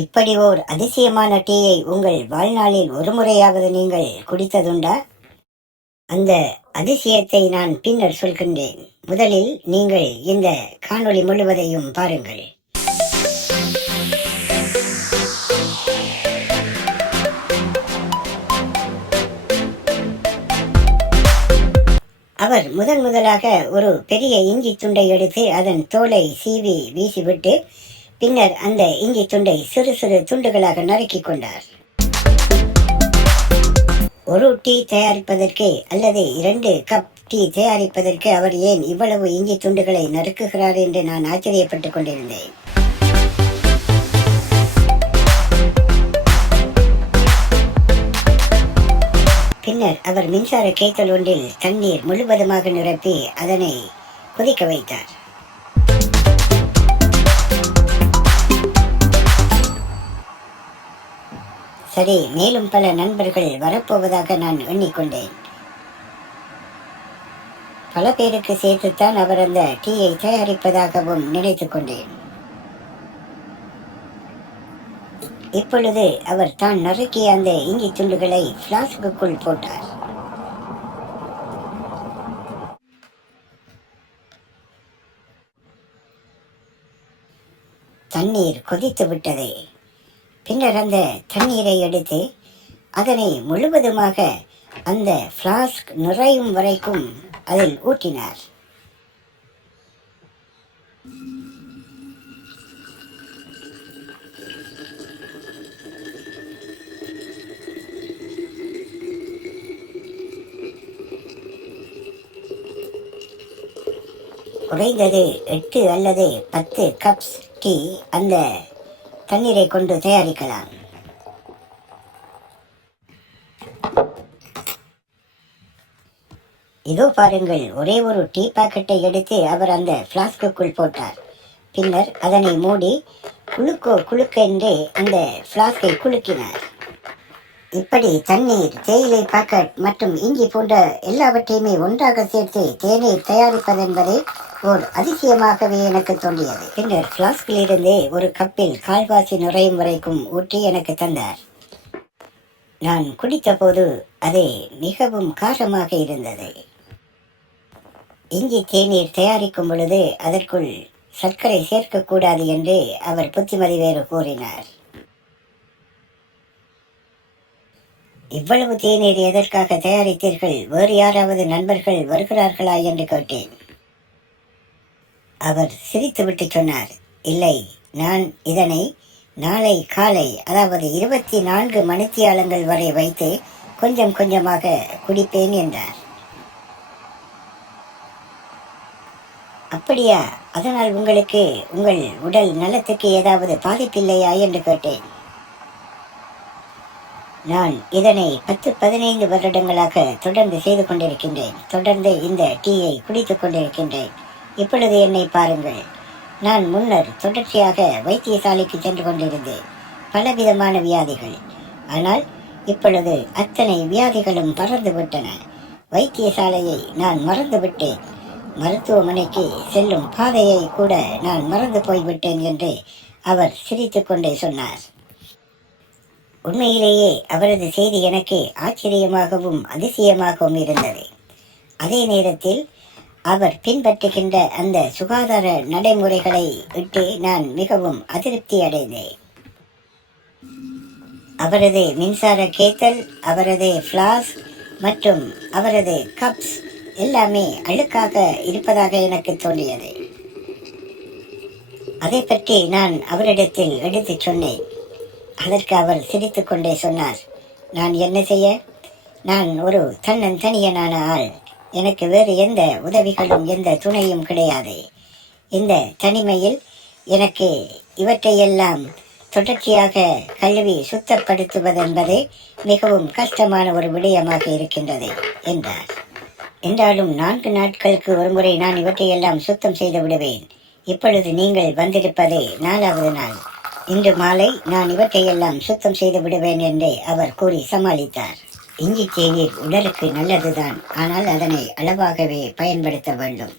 இப்படி ஓர் அதிசயமான டீயை உங்கள் வாழ்நாளில் ஒரு முறையாவது நீங்கள் குடித்ததுண்டா? அந்த அதிசயத்தை நான் பின்னர் சொல்கின்றேன். முதலில் நீங்கள் இந்த காணொளி முழுவதையும் பாருங்கள். அவர் முதலாக ஒரு பெரிய இஞ்சி துண்டை எடுத்து அதன் தோலை சீவி வீசிவிட்டு பின்னர் அந்த இஞ்சி துண்டை சிறு சிறு துண்டுகளாக நறுக்கிக் கொண்டார். ஒரு டீ தயாரிப்பதற்கு அல்லது 2 கப் டீ தயாரிப்பதற்கு அவர் ஏன் இவ்வளவு இஞ்சி துண்டுகளை நறுக்குகிறார் என்று நான் ஆச்சரியப்பட்டுக் கொண்டிருந்தேன். பின்னர் அவர் மின்சார கேத்தல் ஒன்றில் தண்ணீர் முழுவதுமாக நிரப்பி அதனை கொதிக்க வைத்தார். சரி, மேலும் பல நண்பர்கள் வரப்போவதாக நான் எண்ணிக்கொண்டேன். பல பேருக்கு சேர்த்துத்தான் அவர் அந்த டீயை தயாரிப்பதாகவும் நினைத்து கொண்டேன். இப்பொழுது அவர் தான் நறுக்கிய அந்த இஞ்சி துண்டுகளை பிளாஸ்குக்குள் போட்டார். தண்ணீர் கொதித்து விட்டது. பின்னர் அந்த தண்ணீரை எடுத்து அதனை முழுவதுமாக அந்த பிளாஸ்க் நிறையும் வரைக்கும் அதில் ஊற்றினார். குறைந்தது 8 அல்லது 10 கப்ஸ் டீ அந்த தண்ணீரை கொண்டு தயாரிக்கலாம். இதோ பாருங்கள், ஒரே ஒரு டீ பாக்கெட்டை எடுத்து அவர் அந்த பிளாஸ்குக்குள் போட்டார். பின்னர் அதனை மூடி குலுக்கென்று அந்த பிளாஸ்கை குலுக்கினார். இப்படி தண்ணீர், தேயிலை பாக்கெட் மற்றும் இஞ்சி போன்ற எல்லாவற்றையுமே ஒன்றாக சேர்த்து தேநீர் தயாரிப்பதென்பதை ஓர் அதிசயமாகவே எனக்கு தோன்றியது. பின்னர் பிளாஸ்கில் இருந்து ஒரு கப்பில் கால்வாசி நுரையும் வரைக்கும் ஊற்றி எனக்கு தந்தார். நான் குடித்த போது அது மிகவும் காரமாக இருந்தது. இஞ்சி தேநீர் தயாரிக்கும் பொழுது அதற்குள் சர்க்கரை சேர்க்கக்கூடாது என்று அவர் புத்திமதி வேறு கூறினார். இவ்வளவு தேநீர் எதற்காக தயாரித்தீர்கள்? வேறு யாராவது நண்பர்கள் வருகிறார்களா என்று கேட்டேன். அவர் சிரித்துவிட்டு சொன்னார், இல்லை, நான் இதனை நாளை காலை, அதாவது 24 மணித்தியாலங்கள் வரை வைத்து கொஞ்சம் கொஞ்சமாக குடிப்பேன் என்றார். அப்படியா? அதனால் உங்களுக்கு உங்கள் உடல் நலத்துக்கு ஏதாவது பாதிப்பில்லையா என்று கேட்டேன். நான் இதனை 10-15 வருடங்களாக தொடர்ந்து செய்து கொண்டிருக்கின்றேன். தொடர்ந்து இந்த டீயை குடித்துக் கொண்டிருக்கின்றேன். இப்பொழுது என்னை பாருங்கள். நான் முன்னர் தொடர்ச்சியாக வைத்தியசாலைக்கு சென்று கொண்டிருந்தேன். பலவிதமான வியாதிகள். ஆனால் இப்பொழுது அத்தனை வியாதிகளும் பறந்துவிட்டன. வைத்தியசாலையை நான் மறந்துவிட்டேன். மருத்துவமனைக்கு செல்லும் பாதையை கூட நான் மறந்து போய்விட்டேன் என்று அவர் சிரித்து கொண்டே சொன்னார். உண்மையிலேயே அவரது செய்தி எனக்கு ஆச்சரியமாகவும் அதிசயமாகவும் இருந்தது. அதே நேரத்தில் அவர் பின்பற்றுகின்ற அந்த சுகாதார நடைமுறைகளை விட்டு நான் மிகவும் அதிருப்தி அடைந்தேன். அவரது மின்சார கேத்தல், அவரது பிளாஸ்க் மற்றும் அவரது கப்ஸ் எல்லாமே அழுக்காக இருப்பதாக எனக்கு தோன்றியது. அதை பற்றி நான் அவரிடத்தில் எடுத்து சொன்னேன். அதற்கு அவர் சிரித்து கொண்டே சொன்னார், நான் என்ன செய்ய? நான் ஒரு தன்னந்தனியனான ஆள். எனக்கு வேறு எந்த உதவிகளும் எந்த துணையும் கிடையாது. இந்த தனிமையில் எனக்கு இவற்றையெல்லாம் தொடர்ச்சியாக கழுவி சுத்தப்படுத்துவதென்பது மிகவும் கஷ்டமான ஒரு விடயமாக இருக்கின்றது என்றார். என்றாலும் 4 நாட்களுக்கு ஒருமுறை நான் இவற்றையெல்லாம் சுத்தம் செய்து விடுவேன். இப்பொழுது நீங்கள் வந்திருப்பது 4வது நாள். இன்று மாலை நான் இவற்றையெல்லாம் சுத்தம் செய்து விடுவேன் என்று அவர் கூறி சமாளித்தார். இஞ்சி தேநீர் உடலுக்கு நல்லதுதான், ஆனால் அதனை அளவாகவே பயன்படுத்த வேண்டும்.